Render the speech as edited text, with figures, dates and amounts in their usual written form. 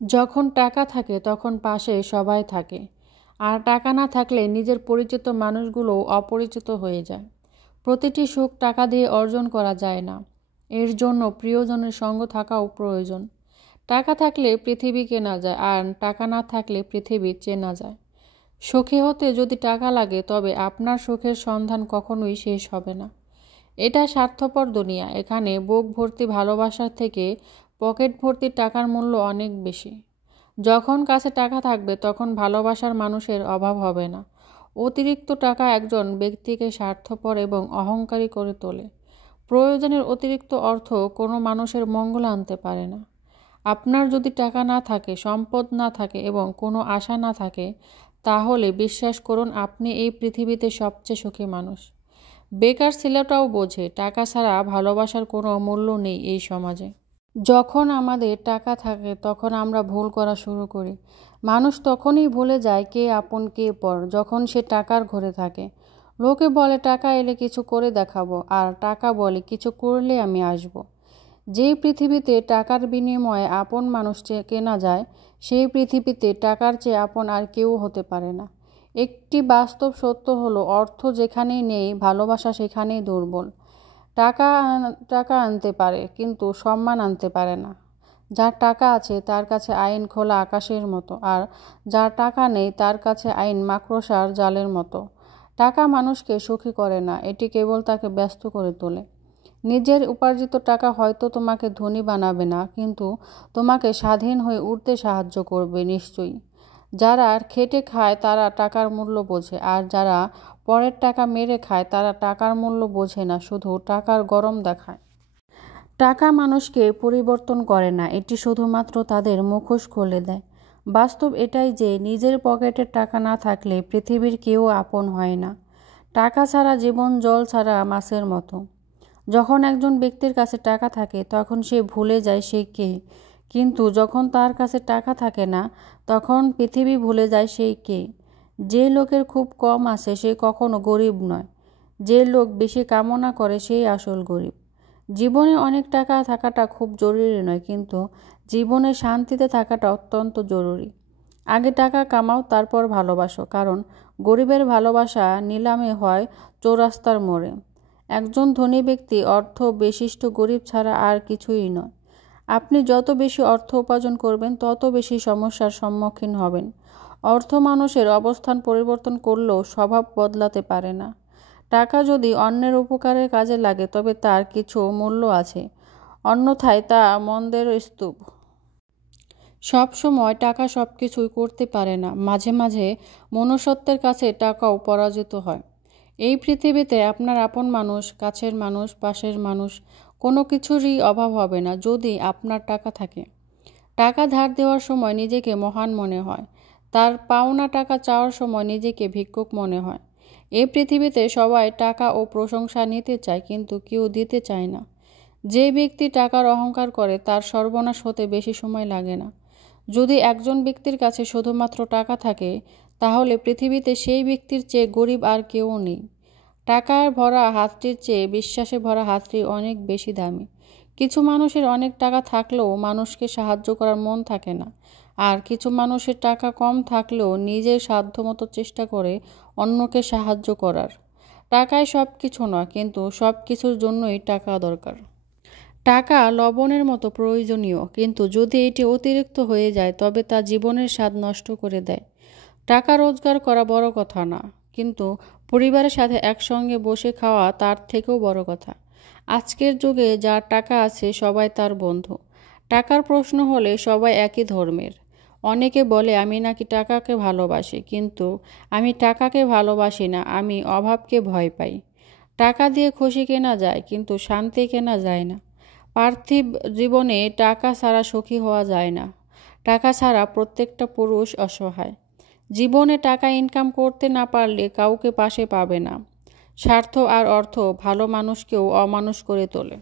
যখন টাকা থাকে তখন পাশে সবাই থাকে, আর টাকা না থাকলে নিজের পরিচিত মানুষগুলোও অপরিচিত হয়ে যায়। প্রতিটি সুখ টাকা দিয়ে অর্জন করা যায় না, এর জন্য প্রিয়জনের সঙ্গ থাকাও প্রয়োজন। টাকা থাকলে পৃথিবী কেনা যায়, আর টাকা না থাকলে পৃথিবী চেনা যায়। সুখী হতে যদি টাকা লাগে, তবে আপনার সুখের সন্ধান কখনোই শেষ হবে না। এটা স্বার্থপর দুনিয়া, এখানে বুক ভর্তি ভালোবাসার থেকে পকেট ভর্তি টাকার মূল্য অনেক বেশি। যখন কাছে টাকা থাকবে তখন ভালোবাসার মানুষের অভাব হবে না। অতিরিক্ত টাকা একজন ব্যক্তিকে স্বার্থপর এবং অহংকারী করে তোলে। প্রয়োজনের অতিরিক্ত অর্থ কোনো মানুষের মঙ্গল আনতে পারে না। আপনার যদি টাকা না থাকে, সম্পদ না থাকে এবং কোনো আশা না থাকে, তাহলে বিশ্বাস করুন আপনি এই পৃথিবীতে সবচেয়ে সুখী মানুষ। বেকার ছেলেটাও বোঝে টাকা ছাড়া ভালোবাসার কোনো মূল্য নেই এই সমাজে। যখন আমাদের টাকা থাকে তখন আমরা ভুল করা শুরু করি। মানুষ তখনই ভুলে যায় কে আপন কে পর, যখন সে টাকার ঘরে থাকে। লোকে বলে টাকা এলে কিছু করে দেখাবো, আর টাকা বলে কিছু করলে আমি আসব। যেই পৃথিবীতে টাকার বিনিময়ে আপন মানুষ কেনা যায়, সেই পৃথিবীতে টাকার চেয়ে আপন আর কেউ হতে পারে না। একটি বাস্তব সত্য হলো, অর্থ যেখানেই নেই, ভালোবাসা সেখানেই দুর্বল। টাকা টাকা আনতে পারে, কিন্তু সম্মান আনতে পারে না। যার টাকা আছে তার কাছে আইন খোলা আকাশের মতো, আর যার টাকা নেই তার কাছে আইন মাকড়সার জালের মতো। টাকা মানুষকে সুখী করে না, এটি কেবল তাকে ব্যস্ত করে তোলে। নিজের উপার্জিত টাকা হয়তো তোমাকে ধনী বানাবে না, কিন্তু তোমাকে স্বাধীন হয়ে উঠতে সাহায্য করবে নিশ্চয়ই। যারা খেটে খায় তারা টাকার মূল্য বোঝে, আর যারা পরের টাকা মেরে খায় তারা টাকার মূল্য বোঝে না, শুধু টাকার গরম দেখায়। টাকা মানুষকে পরিবর্তন করে না, এটি শুধুমাত্র তাদের মুখোশ খুলে দেয়। বাস্তব এটাই যে নিজের পকেটের টাকা না থাকলে পৃথিবীর কেউ আপন হয় না। টাকা ছাড়া জীবন জল ছাড়া মাছের মতো। যখন একজন ব্যক্তির কাছে টাকা থাকে তখন সে ভুলে যায় সে কে, কিন্তু যখন তার কাছে টাকা থাকে না তখন পৃথিবী ভুলে যায় সেই কে। যে লোকের খুব কম আছে সে কখনো গরিব নয়, যে লোক বেশি কামনা করে সেই আসল গরিব। জীবনে অনেক টাকা থাকাটা খুব জরুরি নয়, কিন্তু জীবনে শান্তিতে থাকাটা অত্যন্ত জরুরি। আগে টাকা কামাও, তারপর ভালোবাসো, কারণ গরিবের ভালোবাসা নিলামে হয় চৌরাস্তার মোড়ে। একজন ধনী ব্যক্তি অর্থ বিশিষ্ট গরিব ছাড়া আর কিছুই নয়। আপনি যত বেশি অর্থ উপার্জন করবেন তত বেশি সমস্যার সম্মুখীন হবেন। অর্থ মানুষের অবস্থান পরিবর্তন করলেও স্বভাব বদলাতে পারে না। টাকা যদি অন্যের উপকারের কাজে লাগে তবে তার কিছু মূল্য আছে, অন্যথায় তা মন্দের স্তূপ। সব সময় টাকা সব কিছুই করতে পারে না, মাঝে মাঝে মনুষ্যত্বের কাছে টাকাও পরাজিত হয়। এই পৃথিবীতে আপনার আপন মানুষ, কাছের মানুষ, পাশের মানুষ, কোনো কিছুরই অভাব হবে না যদি আপনার টাকা থাকে। টাকা ধার দেওয়ার সময় নিজেকে মহান মনে হয়, তার পাওনা টাকা চাওয়ার সময় নিজেকে ভিক্ষুক মনে হয়। এই পৃথিবীতে সবাই টাকা ও প্রশংসা নিতে চায়, কিন্তু কেউ দিতে চায় না। যে ব্যক্তি টাকার অহংকার করে তার সর্বনাশ হতে বেশি সময় লাগে না। যদি একজন ব্যক্তির কাছে শুধুমাত্র টাকা থাকে, তাহলে পৃথিবীতে সেই ব্যক্তির চেয়ে গরিব আর কেউ নেই। টাকায় ভরা হাতটির চেয়ে বিশ্বাসে ভরা হাতটি অনেক বেশি দামি। কিছু মানুষের অনেক টাকা থাকলেও মানুষকে সাহায্য করার মন থাকে না, আর কিছু মানুষের টাকা কম থাকলেও নিজের সাধ্যমতো চেষ্টা করে অন্যকে সাহায্য করার। টাকায় সব কিছু নয়, কিন্তু সব কিছুর জন্যই টাকা দরকার। টাকা লবণের মতো প্রয়োজনীয়, কিন্তু যদি এটি অতিরিক্ত হয়ে যায় তবে তা জীবনের স্বাদ নষ্ট করে দেয়। টাকা রোজগার করা বড় কথা না, কিন্তু পরিবারের সাথে একসঙ্গে বসে খাওয়া তার থেকেও বড় কথা। আজকের যুগে যার টাকা আছে সবাই তার বন্ধু। টাকার প্রশ্ন হলে সবাই একই ধর্মের। অনেকে বলে আমি নাকি টাকাকে ভালোবাসি, কিন্তু আমি টাকাকে ভালোবাসি না, আমি অভাবকে ভয় পাই। টাকা দিয়ে খুশি কেনা যায়, কিন্তু শান্তি কেনা যায় না। পার্থিব জীবনে টাকা ছাড়া সুখী হওয়া যায় না। টাকা ছাড়া প্রত্যেকটা পুরুষ অসহায়। জীবনে টাকা ইনকাম করতে না পারলে কাউকে পাশে পাবে না। স্বার্থ আর অর্থ ভালো মানুষকেও অমানুষ করে তোলে।